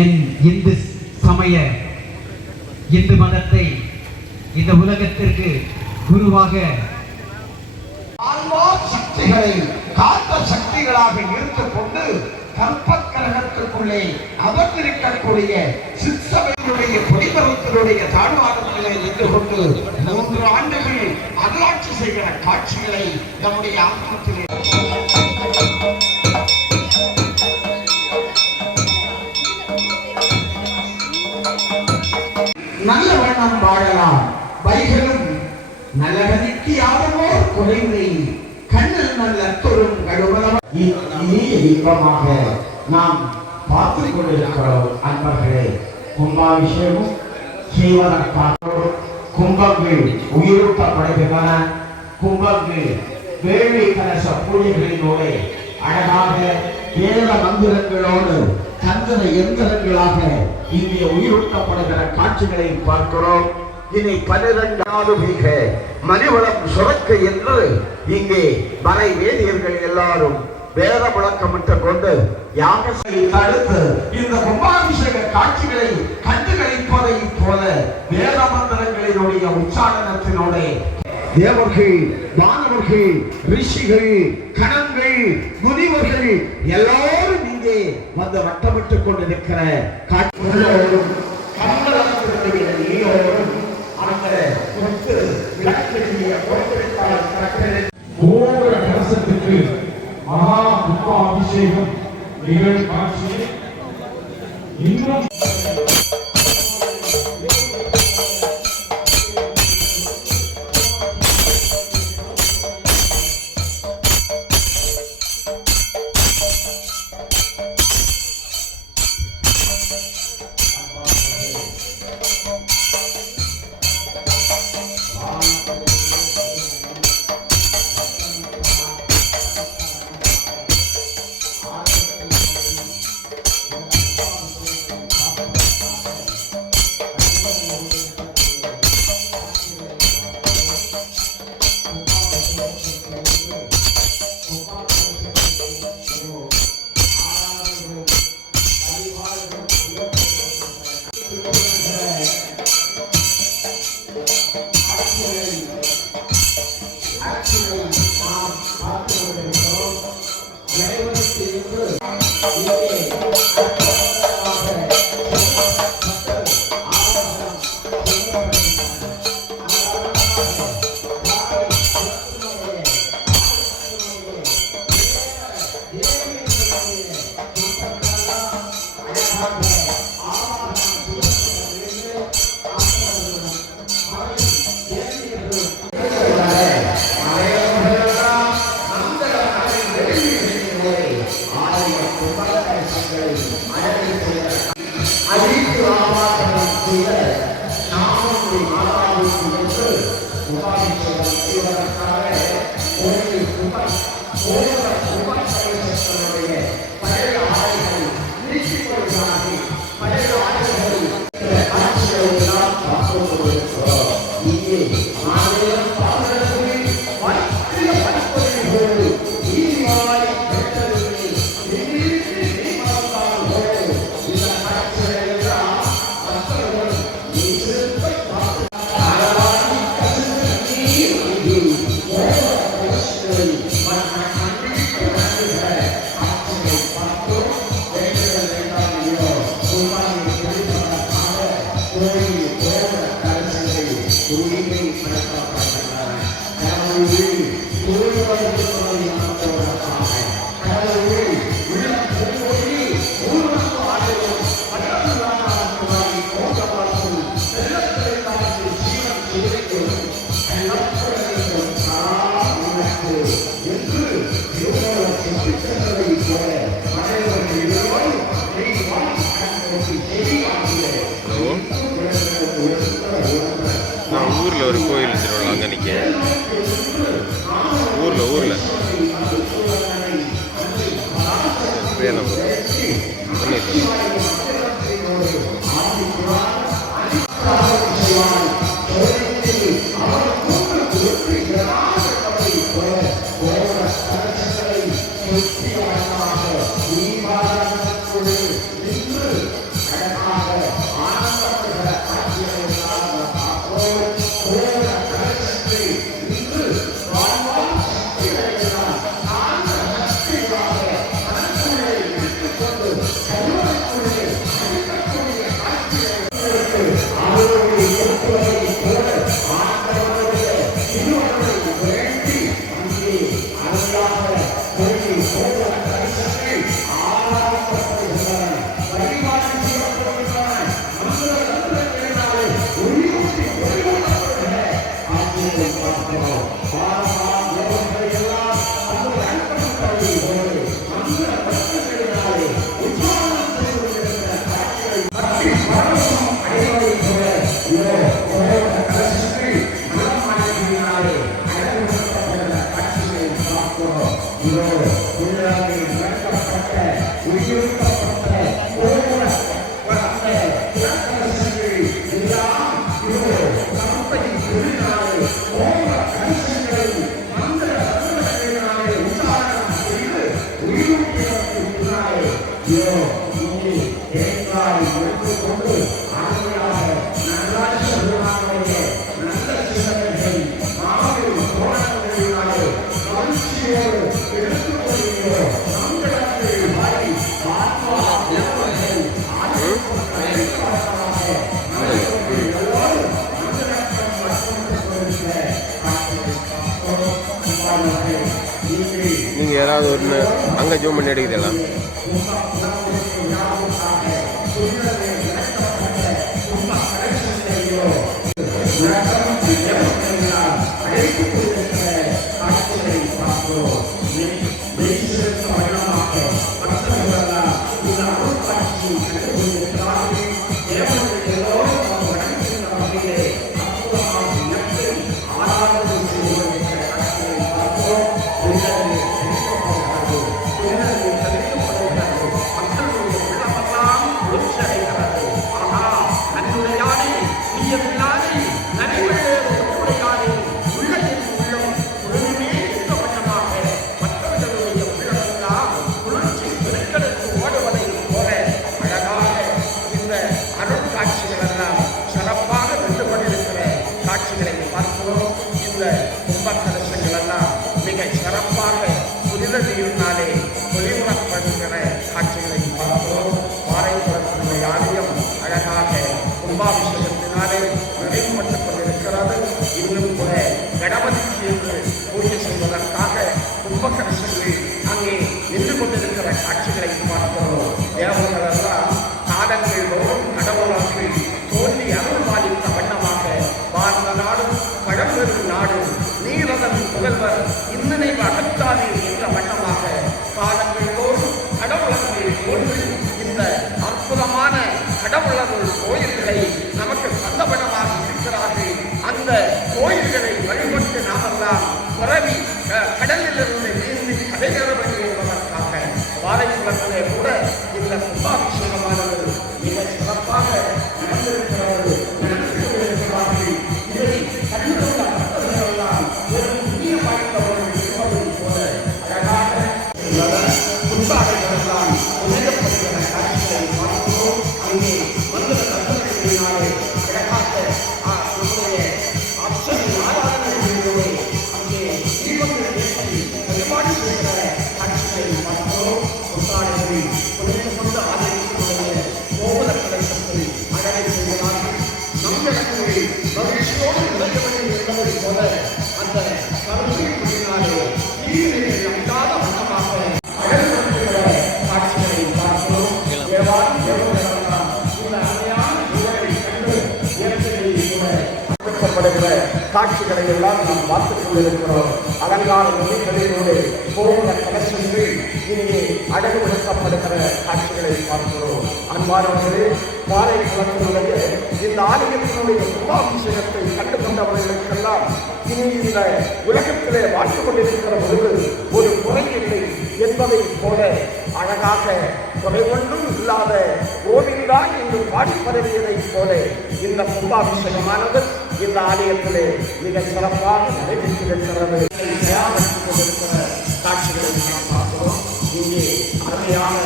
என் சமய இந்து மதத்தை இந்த உலகத்திற்கு குருவாக சக்திகளை காத்த சக்திகளாக இருந்து கொண்டு கற்பக்கிரகத்துக்குள்ளே அமர்ந்திருக்கக்கூடிய சிற்சபையினுடைய பொடிமரத்தினுடைய தாழ்வாரத்திலே நின்று கொண்டு 3 ஆண்டுகள் அருளாட்சி செய்கிற காட்சிகளை நம்முடைய ஆத்மத்திலே நல்ல வண்ணம் வாழலாம் வைகளும் நல்லகதிக்கு யாதமோர் குறைந்தை கண்ணில் நல்ல தொரும் கடுமலம் இனிய இன்பமாக நாம் பார்த்துக் கொண்டிருக்கிறோம். அன்பர்களே, கும்பாபிஷேகம் செய்வதற்காக கும்பங்கள் உயிரூட்டப்படுகின்றன. கும்பங்கள் வேள்வி கலச பூஜைகளினோடு அழகாக வேத மந்திரங்களோடு தந்திர எந்திரங்களாக இங்கே உயிரூட்டப்படுகிற காட்சிகளை பார்க்கிறோம். இனி 12வது மிக மணிவளம் சுரக்க என்று இங்கே மலை வேதியர்கள் எல்லாரும் வேத முழக்கமிட்டு கொண்டு யாகத்தை தடுத்து இந்த கும்பாபிஷேக காட்சிகளை கண்டுகளிப்பதை போல வேத மந்திரங்களினுடைய உச்சாரணத்தினோட தேவர்கள், வானவர்கள், ரிஷிகள், கணங்கள், முனிவர்கள் எல்லாரும் இங்கே வந்து வட்டமிட்டுக் கொண்டிருக்கிற காட்சிகளோடும் கமலத்தினுடைய நீரோடும் அந்த கொத்து விளக்கிய கோபுர கலசத்துக்கு மகா கும்பாபிஷேகம் நிகழ்வு காட்சியை இன்னும் ஊரில் ஒரு கோயில் திருவிழா அங்கே நிற்க ஊரில் நீங்கள் ஏதாவது ஒன்று அங்கே ஜூம் பண்ணி எடுக்குதெல்லாம் காட்சிகளை எல்லாம் நாம் பார்த்துக் கொண்டிருக்கிறோம். அலங்கார மொழிகளிலோடு போன்ற கலசங்கள் இங்கே அழகுபடுத்தப்படுகிற காட்சிகளை பார்க்கிறோம். அன்பானவர்களே, பாறை குளத்தினுடைய இந்த ஆலயத்தினுடைய கும்பாபிஷேகத்தை கண்டுகொண்டவர்களுக்கெல்லாம் இனி இந்த உலகத்திலே வாழ்ந்து கொண்டிருக்கிற பொழுது ஒரு குறை இல்லை என்பதை போல அழகாக குறை ஒன்றும் இல்லாத கோவில்தான் என்று பாடி பரவியதைப் போல இந்த கும்பாபிஷேகமானது இந்த ஆலயத்திலே மிக சிறப்பாக நடைபெற்றிருக்கிறது. காட்சிகளை நாம் பார்க்கிறோம். இங்கே அருமையான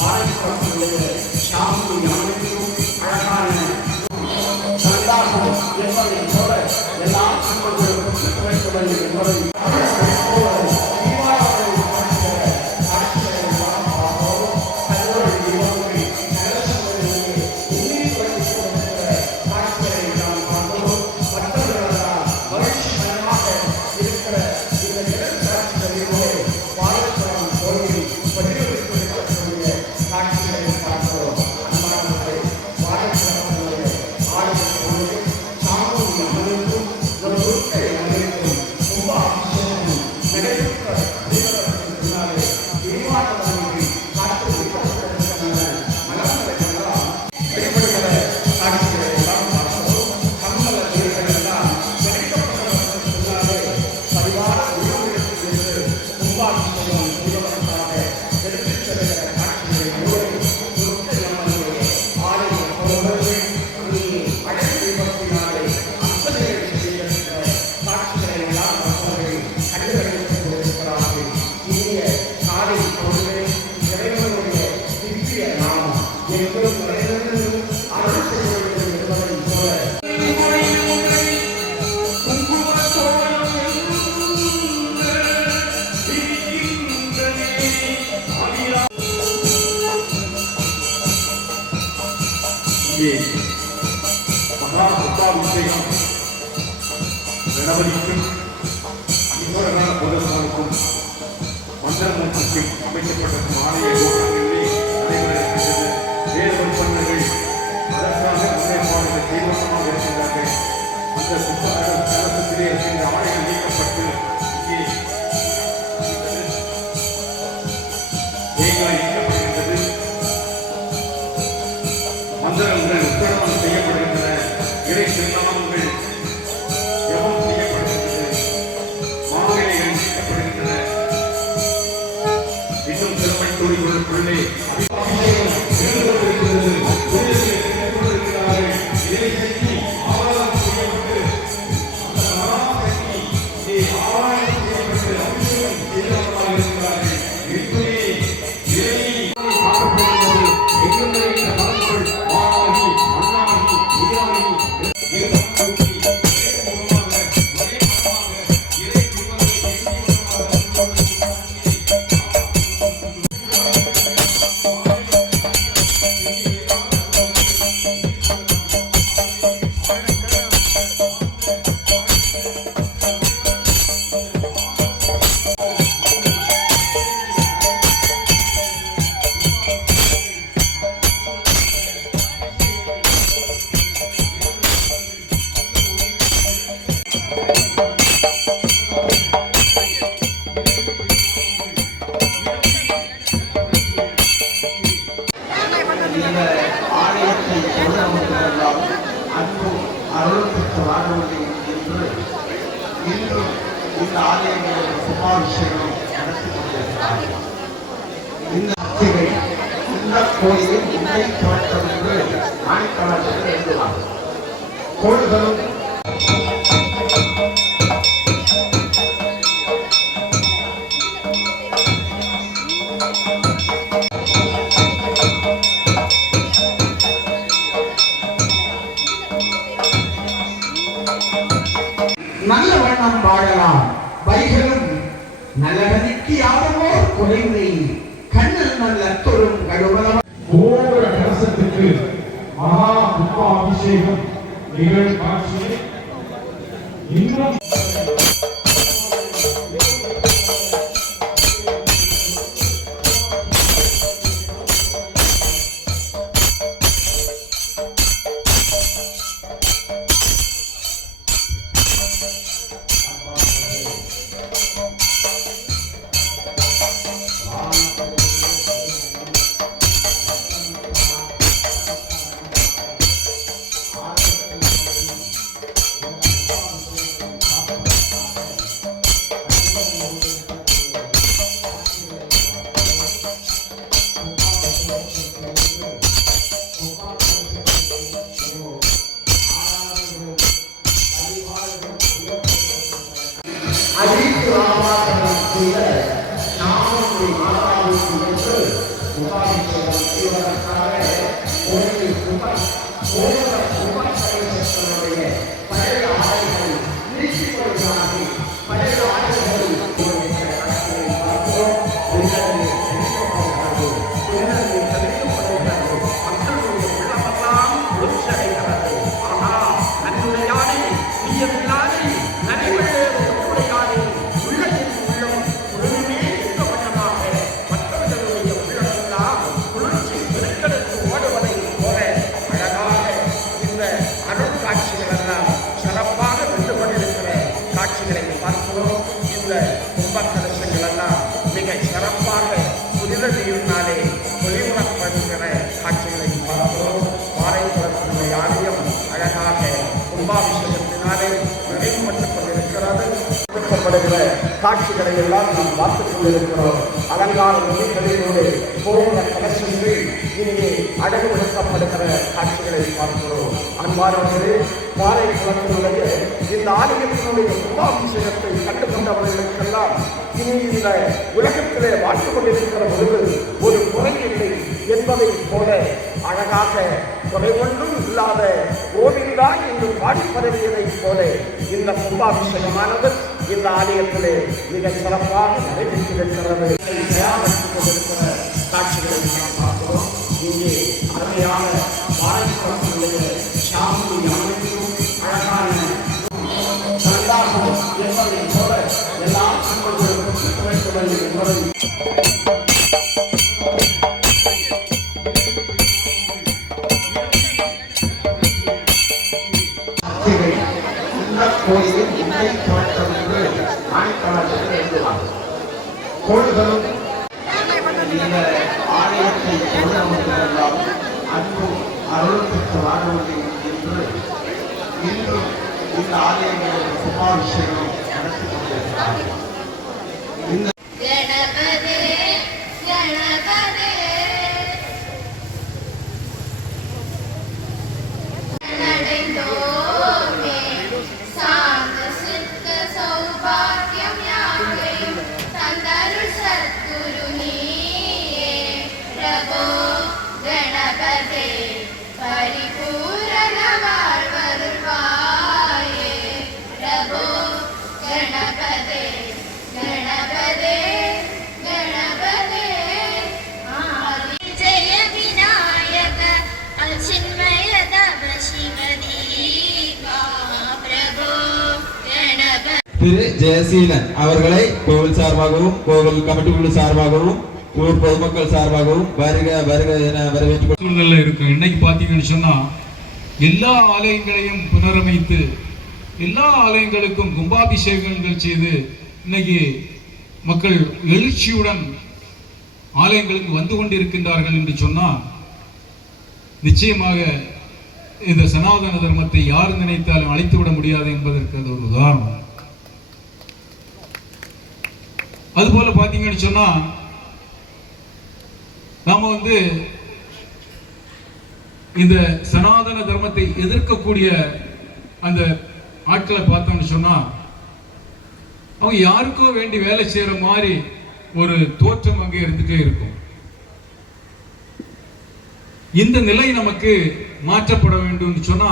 பாறைக்குளத்தினுடைய சாமி அமைப்பும் அழகான சந்தாகம் என்பதை போல எல்லா என்பதை இங்கே மகா கும்பாபிஷேகம் கணபதிக்கும் ஈஸ்வரனான பொதுமக்களுக்கும் மந்திரமூர்த்திக்கும் அமைக்கப்பட்டிருக்கும் ஆலய கோபுரங்களிலே நடைபெற இருக்கின்றது. வேறு விற்பனைகள் அதற்காக முன்னேற்பாடுகள் தீவிரமாக இருக்கின்றார்கள். அந்த சுத்தத்திலே இருக்கின்ற ஆலைகள் நீக்கப்பட்டு இங்கே தேங்காய் நீக்கப்படுகின்றது. மந்திரங்கள் உத்தரவாதம் செய்யப்படுகின்றன. இறை திருநாமங்கள் ஜெபம் செய்யப்படுகின்றது. மாவிலைகள் நீக்கப்படுகின்றன. இன்னும் சிறப்பை தொழில்களுக்குள்ளே அபிஷேகம் இருந்து கொண்டிருக்கிறது. இறை சக்தி ஆராதனை செய்யப்பட்டு அந்த மகாசக்தி ஆராதனை செய்யப்பட்டு அபிஷேகம் செய்யப்படாமல் இருக்கிறார்கள். இப்படியே இறையை காக்கப்படுகிறது. எங்குள்ள இந்த மரங்கள் ஆகி மண்ணாகி நீராகி இந்த ஆலயத்தை தொழிலவர்களெல்லாம் அன்பும் அருளும் பெற்று வாழ வேண்டும் என்று இன்றும் இந்த ஆலயங்களில் கும்பாபிஷேகம் நடத்தி கொண்டிருக்கிறார்கள். இந்த சக்திகள் இந்த கோயிலில் உண்மை தோற்றம் என்று ஆணிக்காலத்தில் எழுதுவார். கோள்களும் நல்ல வண்ணம் வாழலாம். வைகளும் நல்லகதிக்கு யாதமோர் குறைவை கண்ணில் நல்ல தொழும் கடுவலம் கோபுர கலசத்துக்கு மகா கும்பாபிஷேகம் நிகழ் காட்சியை இன்னும் அனைத்து ஆவாசனம் செய்த நாமத்தை மாதாவுக்கு என்று கும்பாபிஷேகம் செய்வதற்காக கோயில் கும்பாபிஷேகத்தினுடைய பழைய ஆடைகள் நீக்கிக் கொள்கிறார்கள். பழைய ஆடைகளை பார்க்கிறோம். மக்களுடைய உள்ளமெல்லாம் ஒற்றடைகிறது. ஆனா அன்னுடையானே நீயமில்லாதே நடைபெற்ற இந்த கும்பக்கலசங்கள் எல்லாம் மிக சிறப்பாக புனித நீரினாலே ஒளிவுறப்படுகிற காட்சிகளை பார்க்கிறோம். பாறைக்குளத்தினுடைய ஆலயம் அழகாக கும்பாபிஷேகத்தினாலே நிறைவுபட்டுக் கொண்டிருக்கிறது. கொடுக்கப்படுகிற காட்சிகளை எல்லாம் நாம் பார்த்துக் கொண்டிருக்கிறோம். அலங்கார மொழிகளிலோடு கோபுர கலசங்கள் இங்கே அழகுபடுத்தப்படுகிற காட்சிகளை பார்க்கிறோம். அன்பானவர்களே, பாறை குளத்தினுடைய இந்த ஆலயத்தினுடைய கும்பாபிஷேகத்தை கண்டுகொண்டவர்களுக்கெல்லாம் இனி இந்த உலகத்திலே வாழ்ந்து கொண்டிருக்கிற பொழுது ஒரு குறை இல்லை என்பதை போல அழகாக குறை ஒன்றும் இல்லாத கோவிந்தா என்று பாடி பரவியதைப் போல இந்த கும்பாபிஷேகமானது இந்த ஆலயத்திலே மிக சிறப்பாக நடைபெற்றிருக்கிறது. காட்சிகளை நாம் பார்க்கிறோம். இங்கே அருமையான பாறை கலை தோற்றம் என்று ஆணைக்காலத்தில் எழுதுவார். கோள்களும் இந்த ஆலயத்தை தொழுவதெல்லாம் அன்பும் அருள் பெற்று வாழ வேண்டும் என்று இன்றும் இந்த ஆலயங்களில் கும்பாபிஷேகம் நடத்தி கொண்டிருக்கிறார்கள். இந்த गणपते गणपते नडेन्दोमे सान्त सिद्ध सौभाग्यं यावैं तन्दरु सद्गुरु नीये प्रभो गणपते परिपूर्ण வாழ்வருள்வாயே प्रभो गणपते गणपते गणपते जय विनायक अचिन्मय तव शिवदीपा प्रभो गणपते திரு ஜெயசீலன் அவர்களை கோவில் சார்பாகவும் கோவில் கமிட்டி குழு சார்பாகவும் ஊர் பொதுமக்கள் சார்பாகவும் வருக வருக என வரவேற்று சூழ்நிலை இருக்கு. இன்னைக்கு பார்த்தீங்கன்னு சொன்னா எல்லா ஆலயங்களையும் புனரமைத்து எல்லா ஆலயங்களுக்கும் கும்பாபிஷேகங்கள் செய்து இன்னைக்கு மக்கள் எழுச்சியுடன் ஆலயங்களுக்கு வந்து கொண்டிருக்கின்றார்கள் என்று சொன்னால் நிச்சயமாக இந்த சனாதன தர்மத்தை யார் நினைத்தாலும் அழித்துவிட முடியாது என்பதற்கு அது ஒரு உதாரணம். அதுபோல பார்த்தீங்கன்னு சொன்னா நாம இந்த சனாதன தர்மத்தை எதிர்க்கக்கூடிய அந்த ஆட்களை பார்த்தோம்னு சொன்னா அவங்க யாருக்கோ வேண்டி வேலை செய்யற மாதிரி ஒரு தோற்றம் அங்கே இருந்துட்டே இருக்கும். இந்த நிலை நமக்கு மாற்றப்பட வேண்டும் சொன்னா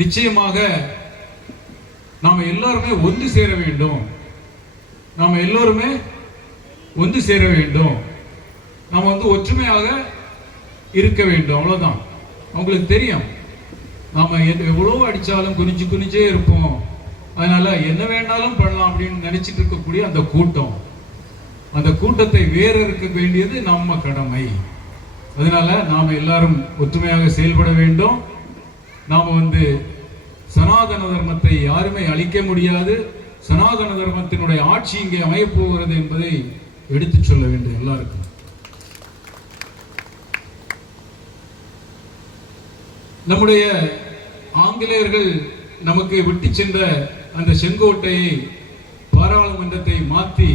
நிச்சயமாக நாம எல்லாருமே ஒன்று சேர வேண்டும். நாம எல்லோருமே ஒன்று சேர வேண்டும். நாம ஒற்றுமையாக இருக்க வேண்டும். அவ்வளவுதான். அவங்களுக்கு தெரியும் நாம எவ்வளவு அடிச்சாலும் குனிஞ்சு குனிஞ்சே இருப்போம், அதனால என்ன வேணாலும் பண்ணலாம் அப்படின்னு நினைச்சிட்டு இருக்கக்கூடிய அந்த கூட்டம், அந்த கூட்டத்தை வேற இருக்க வேண்டியது நம்ம கடமை. அதனால நாம எல்லாரும் ஒற்றுமையாக செயல்பட வேண்டும். நாம சனாதன தர்மத்தை யாருமே அழிக்க முடியாது. சனாதன தர்மத்தினுடைய ஆட்சி இங்கே அமையப் போகிறது என்பதை எடுத்து சொல்ல வேண்டும் எல்லாருக்கும். நம்முடைய ஆங்கிலேயர்கள் நமக்கு விட்டு சென்ற அந்த செங்கோட்டையை பாராளுமன்றத்தை மாற்றி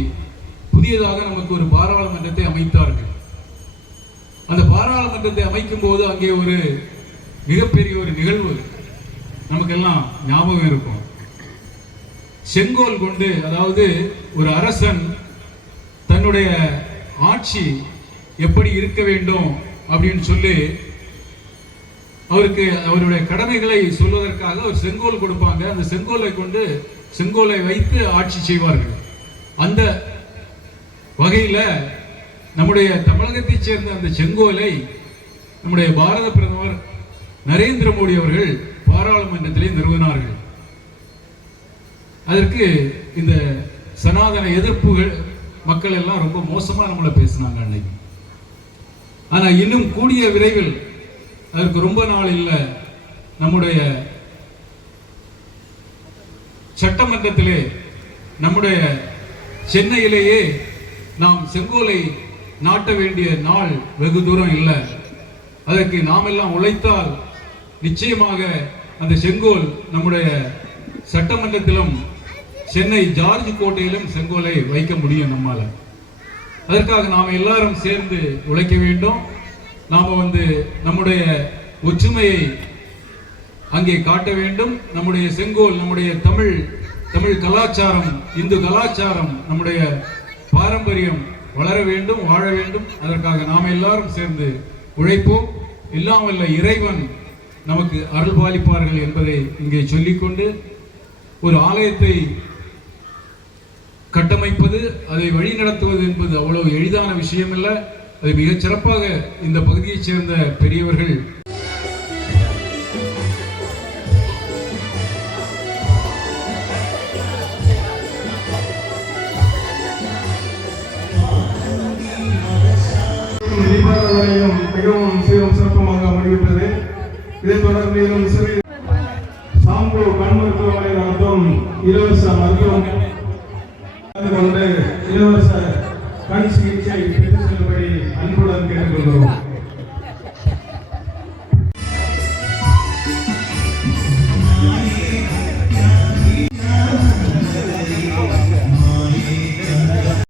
புதியதாக நமக்கு ஒரு பாராளுமன்றத்தை அமைத்தார்கள். அந்த பாராளுமன்றத்தை அமைக்கும் போது அங்கே ஒரு மிகப்பெரிய ஒரு நிகழ்வு நமக்கெல்லாம் ஞாபகம் இருக்கும். செங்கோல் கொண்டு, அதாவது ஒரு அரசன் தன்னுடைய ஆட்சி எப்படி இருக்க வேண்டும் அப்படின்னு சொல்லி அவருக்கு அவருடைய கடமைகளை சொல்வதற்காக ஒரு செங்கோல் கொடுப்பாங்க. அந்த செங்கோலை கொண்டு செங்கோலை வைத்து ஆட்சி செய்வார்கள். அந்த வகையில் நம்முடைய தமிழகத்தைச் சேர்ந்த அந்த செங்கோலை நம்முடைய பாரத பிரதமர் நரேந்திர மோடி அவர்கள் பாராளுமன்றத்திலே நிறுவினார்கள். அதற்கு இந்த சனாதன எதிர்ப்புகள் மக்கள் எல்லாம் ரொம்ப மோசமா நம்மளை பேசினாங்க அன்னைக்கு. ஆனா இன்னும் கூடிய விரைவில், அதற்கு ரொம்ப நாள் இல்லை, நம்முடைய சட்டமன்றத்திலே நம்முடைய சென்னையிலேயே நாம் செங்கோலை நாட்ட வேண்டிய நாள் வெகு தூரம் இல்லை. அதற்கு நாம் எல்லாம் உழைத்தால் நிச்சயமாக அந்த செங்கோல் நம்முடைய சட்டமன்றத்திலும் சென்னை ஜார்ஜ் கோட்டையிலும் செங்கோலை வைக்க முடியும் நம்மால. அதற்காக நாம் எல்லாரும் சேர்ந்து உழைக்க வேண்டும். நாம நம்முடைய ஒற்றுமையை அங்கே காட்ட வேண்டும். நம்முடைய செங்கோல், நம்முடைய தமிழ் கலாச்சாரம், இந்து கலாச்சாரம், நம்முடைய பாரம்பரியம் வளர வேண்டும், வாழ வேண்டும். அதற்காக நாம் எல்லாரும் சேர்ந்து உழைப்போம். எல்லாம் வல்ல இறைவன் நமக்கு அருள் பாலிப்பார்கள் என்பதை இங்கே சொல்லிக்கொண்டு, ஒரு ஆலயத்தை கட்டமைப்பது, அதை வழி நடத்துவது என்பது அவ்வளவு எளிதான விஷயம் அல்ல. அது மிகச் சிறப்பாக இந்த பகுதியைச் சேர்ந்த பெரியவர்கள் மிகவும் சீரும் சிறப்புமாக முடிவிட்டது. இதைத் தொடர்ந்து சாம்பு கண் மருத்துவமனை நடத்தும் மருத்துவம்